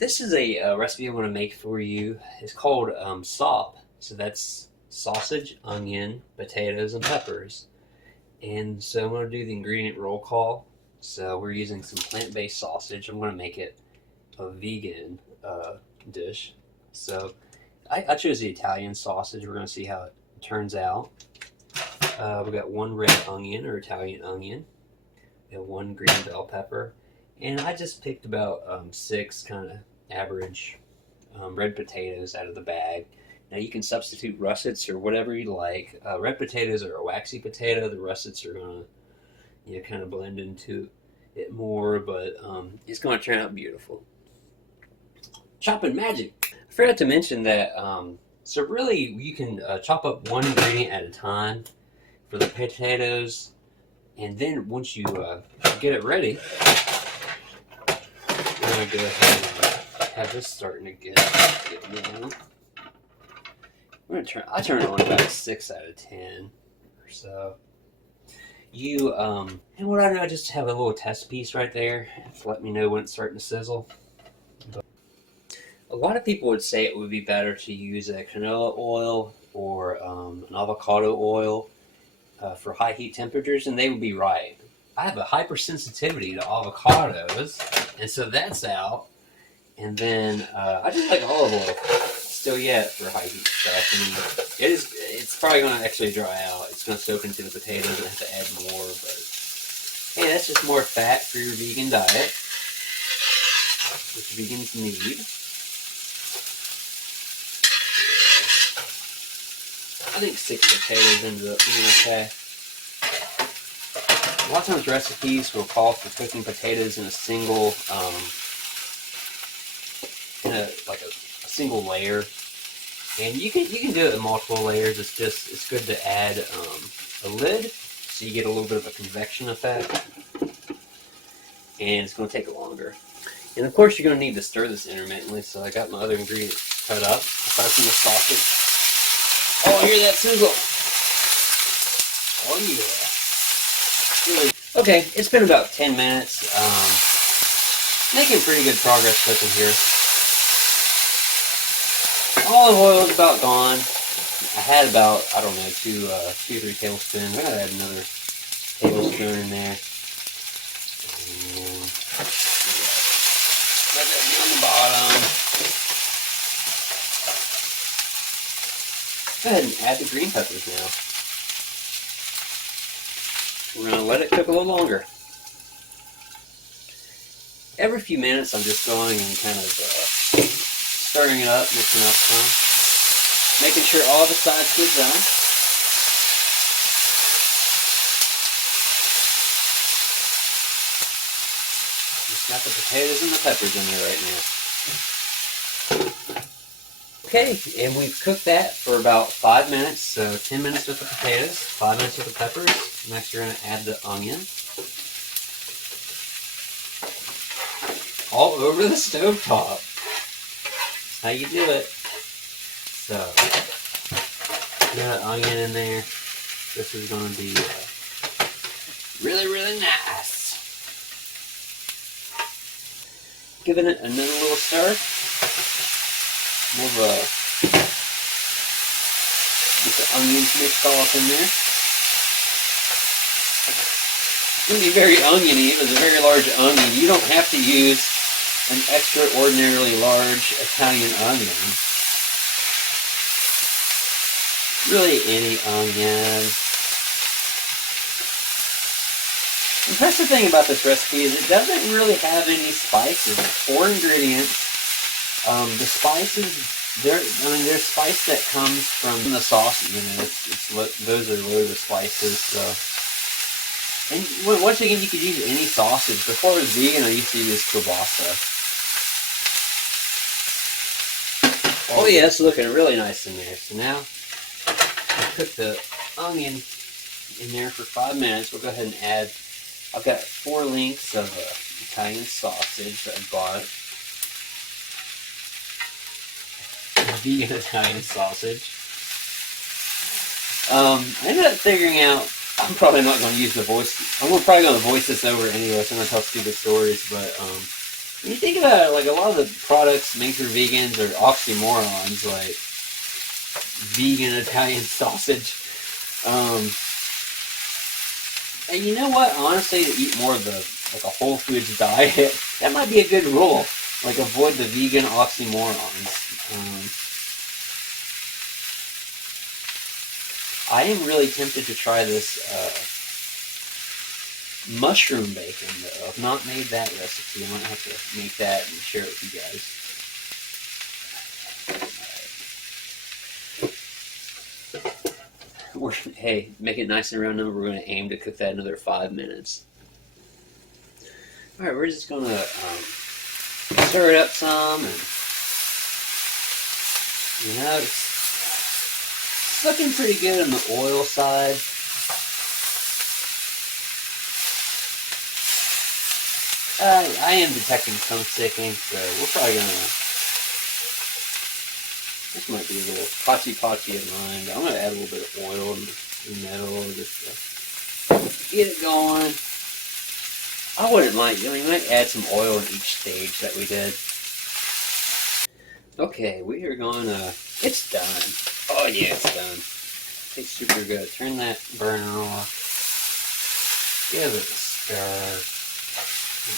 This is a recipe I'm going to make for you. It's called sop. So that's sausage, onion, potatoes, and peppers. And so I'm going to do the ingredient roll call. So we're using some plant-based sausage. I'm going to make it a vegan dish. So I chose the Italian sausage. We're going to see how it turns out. We got one red onion or Italian onion, and one green bell pepper. And I just picked about six kind of average red potatoes out of the bag. Now you can substitute russets or whatever you like. Red potatoes are a waxy potato. The russets are going to kind of blend into it more, but it's going to turn out beautiful. Chopping magic. I forgot to mention that, so really you can chop up one ingredient at a time for the potatoes, and then once you get it ready, I'm going to go ahead and have this starting to get warm. I turn it on about 6 out of 10 or so. And what I know, I just have a little test piece right there to let me know when it's starting to sizzle. But a lot of people would say it would be better to use a canola oil or an avocado oil for high heat temperatures, and they would be right. I have a hypersensitivity to avocados, and so that's out. And then I just like olive oil still yet for high heat stuff. I mean, it's probably going to actually dry out. It's going to soak into the potatoes and I have to add more, but hey, that's just more fat for your vegan diet, which vegans need. I think 6 potatoes ended up being okay. A lot of times recipes will call for cooking potatoes in a single, like a single layer, and you can do it in multiple layers. It's good to add a lid so you get a little bit of a convection effect, and it's going to take longer. And of course, you're going to need to stir this intermittently. So I got my other ingredients cut up aside from the sausage. Oh, I hear that sizzle. Oh yeah. Really. Okay, it's been about 10 minutes. Making pretty good progress cooking here. Olive oil is about gone. I had about, I don't know, 2 or 3 tablespoons. I'm going to add another tablespoon in there. And let that be on the bottom. Go ahead and add the green peppers now. We're going to let it cook a little longer. Every few minutes I'm just going and kind of stirring it up, mixing up some. Making sure all the sides get done. Just got the potatoes and the peppers in there right now. Okay, and we've cooked that for about 5 minutes. So 10 minutes with the potatoes, 5 minutes with the peppers. Next you're going to add the onion. All over the stovetop. That's how you do it. So, got onion in there. This is going to be really, really nice. Giving it another little stir. More of get the onions mixed all up in there. It's going to be very oniony. It was a very large onion. You don't have to use an extraordinarily large Italian onion. Really any onion. The impressive thing about this recipe is it doesn't really have any spices. 4 ingredients. The spices, there's spice that comes from the sauce. Those are loaded with spices. So, and once again, you could use any sausage. Before I was vegan, I used to use kielbasa. Oh yeah, it's looking really nice in there. So now, I cook the onion in there for 5 minutes. We'll go ahead and add, I've got 4 links of Italian sausage that I bought. Vegan Italian sausage. I ended up figuring out I'm probably not going to use the voice. I'm probably going to voice this over anyway, so I'm going to tell stupid stories, but When you think about it, like a lot of the products made for vegans are oxymorons, like vegan Italian sausage. Um, and you know what? Honestly, to eat more of the like a whole foods diet, that might be a good rule. Like avoid the vegan oxymorons. I am really tempted to try this mushroom bacon, though. I've not made that recipe. I might have to make that and share it with you guys. Hey, make it nice and round number. We're going to aim to cook that another 5 minutes. Alright, we're just going to stir it up some, and you know, it's looking pretty good on the oil side. I am detecting some sticking, so we're probably gonna. This might be a little potsy of mine, but I'm gonna add a little bit of oil in the middle just to get it going. I wouldn't mind. You know, you might add some oil in each stage that we did. Okay, we are gonna. It's done. Oh yeah, it's done. It's super good. Turn that burner off. Give it a stir.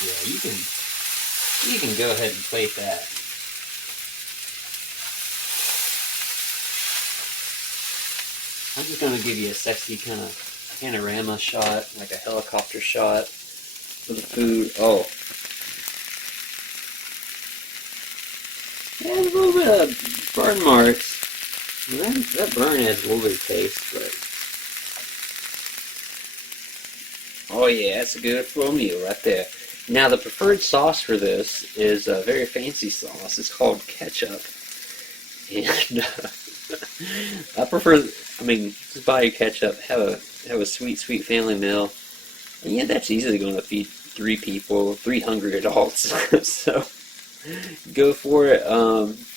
Yeah, you can go ahead and plate that. I'm just gonna give you a sexy kind of panorama shot, like a helicopter shot of the food. Oh, yeah, a little bit of burn marks. That burn adds a little bit of taste, but oh yeah, that's a good full meal right there. Now the preferred sauce for this is a very fancy sauce. It's called ketchup, and I prefer. I mean, just buy your ketchup. Have a sweet family meal, and yeah, that's easily going to feed 3 people, 3 hungry adults. So go for it.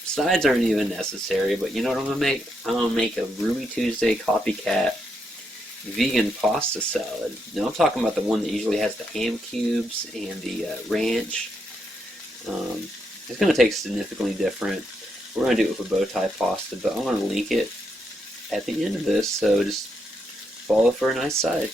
Sides aren't even necessary, but you know what I'm gonna make? I'm gonna make a Ruby Tuesday copycat vegan pasta salad. Now I'm talking about the one that usually has the ham cubes and the ranch. It's going to taste significantly different. We're going to do it with a bow tie pasta, but I'm going to link it at the end of this, so just follow for a nice side.